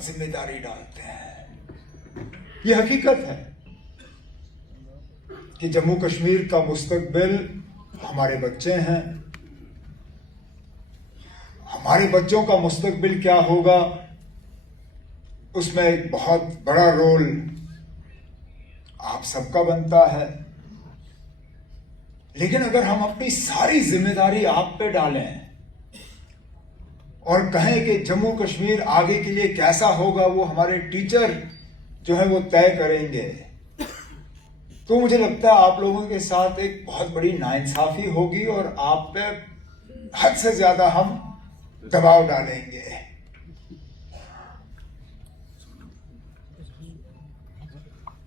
बहुत जिम्मेदारी डालते हैं। ये हकीकत है कि जम्मू कश्मीर का मुस्तकबिल हमारे बच्चे हैं। हमारे बच्चों का मुस्तकबिल क्या होगा, उसमें एक बहुत बड़ा रोल आप सबका बनता है। लेकिन अगर हम अपनी सारी जिम्मेदारी आप पे डालें और कहें कि जम्मू कश्मीर आगे के लिए कैसा होगा वो हमारे टीचर जो है वो तय करेंगे, तो मुझे लगता है आप लोगों के साथ एक बहुत बड़ी नाइंसाफी होगी और आप पे हद से ज्यादा हम दबाव डालेंगे।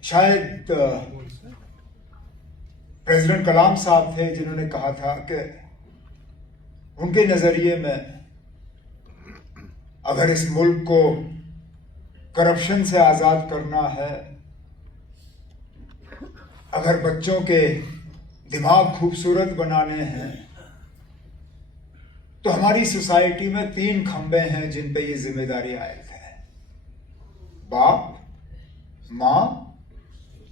शायद प्रेसिडेंट कलाम साहब थे जिन्होंने कहा था कि उनके नजरिए में अगर इस मुल्क को करप्शन से आजाद करना है, अगर बच्चों के दिमाग खूबसूरत बनाने हैं, तो हमारी सोसाइटी में 3 खंबे हैं जिन पे ये जिम्मेदारी आयत है: बाप, मां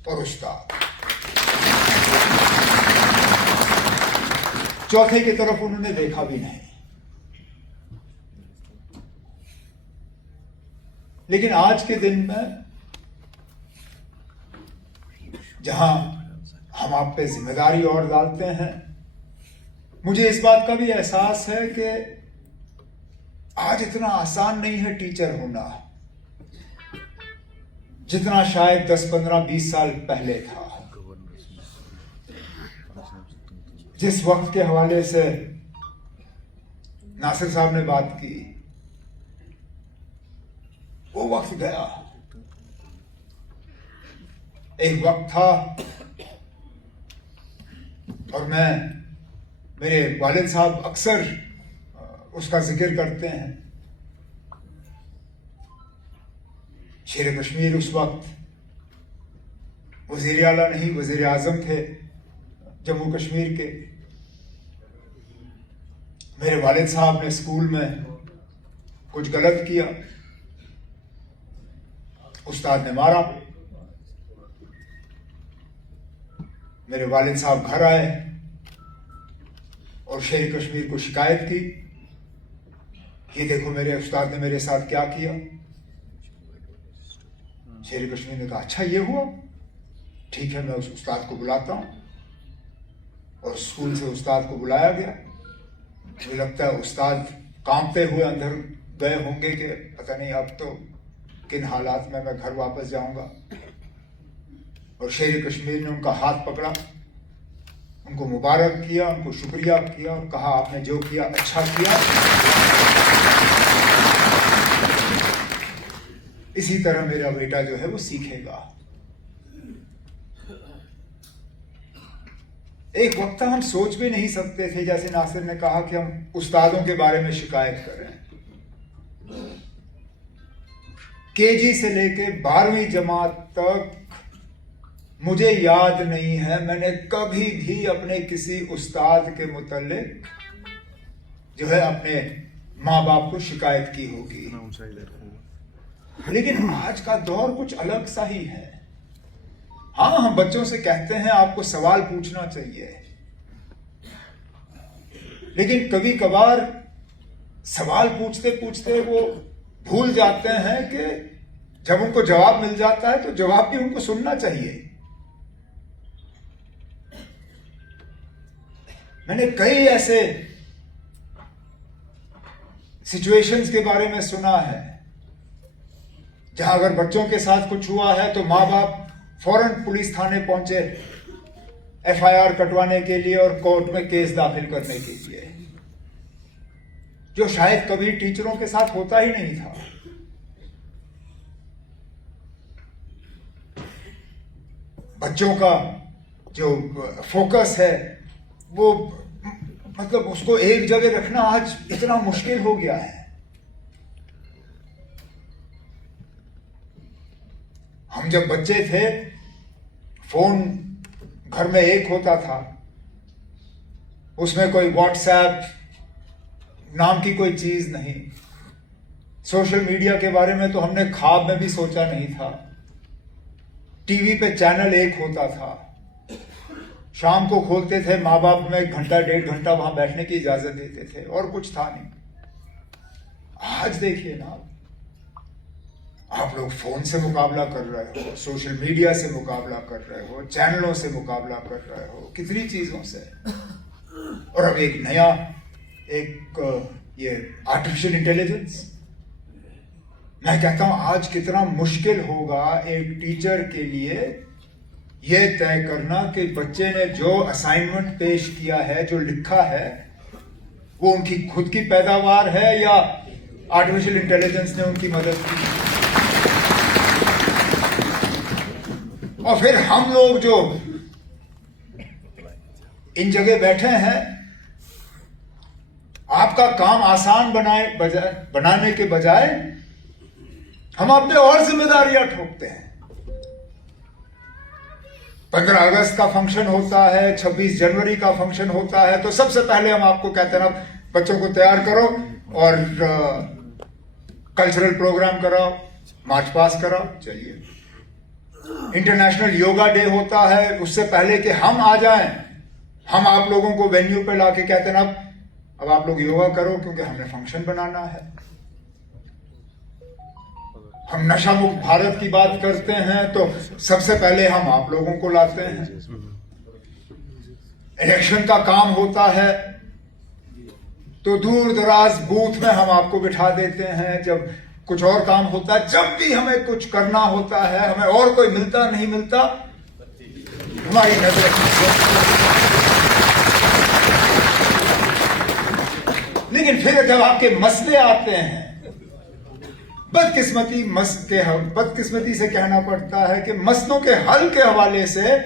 और उस्ताद। चौथे की तरफ उन्होंने देखा भी नहीं। लेकिन आज के दिन में जहां हम आप पे जिम्मेदारी और डालते हैं, मुझे इस बात का भी एहसास है कि आज इतना आसान नहीं है टीचर होना जितना शायद 10, 15, 20 साल पहले था। जिस वक्त के हवाले से नासिर साहब ने बात की, वो वक्त गया। एक वक्त था और मेरे वालिद साहब अक्सर उसका जिक्र करते हैं। शेर कश्मीर उस वक्त वजीर आला नहीं, वजीर आजम थे जम्मू कश्मीर के। मेरे वालिद साहब ने स्कूल में कुछ गलत किया, उस्ताद ने मारा। मेरे वालिद साहब घर आए और शेर कश्मीर को शिकायत की, ये देखो मेरे उस्ताद ने मेरे साथ क्या किया। शेर कश्मीर ने कहा, अच्छा ये हुआ, ठीक है मैं उस उस्ताद को बुलाता हूं। और स्कूल से उस्ताद को बुलाया गया। मुझे लगता है उस्ताद कांपते हुए अंदर गए होंगे कि पता नहीं अब तो किन हालात में मैं घर वापस जाऊंगा। और शेर कश्मीर ने उनका हाथ पकड़ा, उनको मुबारक किया, उनको शुक्रिया किया और कहा आपने जो किया अच्छा किया। इसी तरह मेरा बेटा जो है वो सीखेगा। एक वक्त हम सोच भी नहीं सकते थे, जैसे नासिर ने कहा, कि हम उस्तादों के बारे में शिकायत करें। केजी से लेके 12वीं जमात तक मुझे याद नहीं है मैंने कभी भी अपने किसी उस्ताद के मुतल्लिक जो है अपने माँ बाप को शिकायत की होगी। लेकिन आज का दौर कुछ अलग सा ही है। हाँ, हम बच्चों से कहते हैं आपको सवाल पूछना चाहिए, लेकिन कभी कभार सवाल पूछते पूछते वो भूल जाते हैं कि जब उनको जवाब मिल जाता है तो जवाब भी उनको सुनना चाहिए। मैंने कई ऐसे सिचुएशंस के बारे में सुना है जहां अगर बच्चों के साथ कुछ हुआ है तो माँ बाप फौरन पुलिस थाने पहुंचे एफआईआर कटवाने के लिए और कोर्ट में केस दाखिल करने के लिए, जो शायद कभी टीचरों के साथ होता ही नहीं था। बच्चों का जो फोकस है वो मतलब उसको एक जगह रखना आज इतना मुश्किल हो गया है। हम जब बच्चे थे फोन घर में एक होता था, उसमें कोई व्हाट्सएप नाम की कोई चीज नहीं, सोशल मीडिया के बारे में तो हमने ख्वाब में भी सोचा नहीं था। टीवी पे चैनल 1 होता था, शाम को खोलते थे, माँ बाप में 1 घंटा 1.5 घंटा वहां बैठने की इजाजत देते थे और कुछ था नहीं। आज देखिए ना, आप लोग फोन से मुकाबला कर रहे हो, सोशल मीडिया से मुकाबला कर रहे हो, चैनलों से मुकाबला कर रहे हो, कितनी चीजों से। और अब एक नया ये आर्टिफिशियल इंटेलिजेंस। मैं कहता हूं आज कितना मुश्किल होगा एक टीचर के लिए यह तय करना कि बच्चे ने जो असाइनमेंट पेश किया है, जो लिखा है, वो उनकी खुद की पैदावार है या आर्टिफिशियल इंटेलिजेंस ने उनकी मदद की। और फिर हम लोग जो इन जगह बैठे हैं, आपका काम आसान बनाने के बजाय हम अपने और जिम्मेदारियां ठोकते हैं। 15 अगस्त का फंक्शन होता है, 26 जनवरी का फंक्शन होता है, तो सबसे पहले हम आपको कहते हैं ना, बच्चों को तैयार करो और कल्चरल प्रोग्राम कराओ, मार्च पास कराओ। चलिए, इंटरनेशनल योगा डे होता है, उससे पहले कि हम आ जाएं, हम आप लोगों को वेन्यू पे लाके कहते हैं ना, अब आप लोग योगा करो क्योंकि हमने फंक्शन बनाना है। हम नशा मुक्त भारत की बात करते हैं तो सबसे पहले हम आप लोगों को लाते हैं। इलेक्शन का काम होता है तो दूर दराज बूथ में हम आपको बिठा देते हैं। जब कुछ और काम होता है, जब भी हमें कुछ करना होता है, हमें और कोई मिलता नहीं मिलता, हमारी नजर। लेकिन फिर जब आपके मसले आते हैं, बदकिस्मती से कहना पड़ता है कि मसलों के हल के हवाले से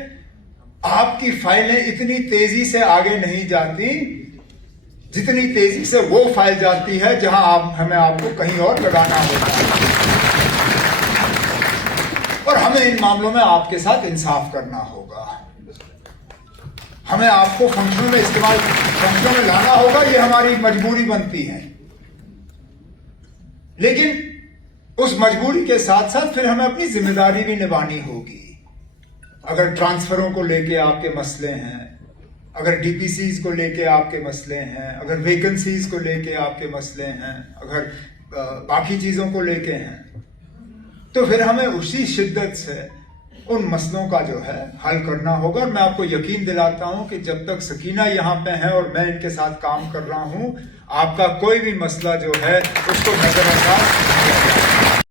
आपकी फाइलें इतनी तेजी से आगे नहीं जाती जितनी तेजी से वो फाइल जाती है जहां हमें आपको कहीं और लगाना होता है। और हमें इन मामलों में आपके साथ इंसाफ करना होगा। हमें आपको फंक्शनों में लाना होगा, ये हमारी मजबूरी बनती है। लेकिन उस मजबूरी के साथ साथ फिर हमें अपनी जिम्मेदारी भी निभानी होगी। अगर ट्रांसफरों को लेके आपके मसले हैं, अगर डीपीसीज को लेके आपके मसले हैं, अगर वैकेंसीज को लेके आपके मसले हैं, अगर बाकी चीजों को लेके हैं, तो फिर हमें उसी शिद्दत से उन मसलों का जो है हल करना होगा। और मैं आपको यकीन दिलाता हूं कि जब तक सकीना यहां पे है और मैं इनके साथ काम कर रहा हूं, आपका कोई भी मसला जो है उसको नजरअंदाज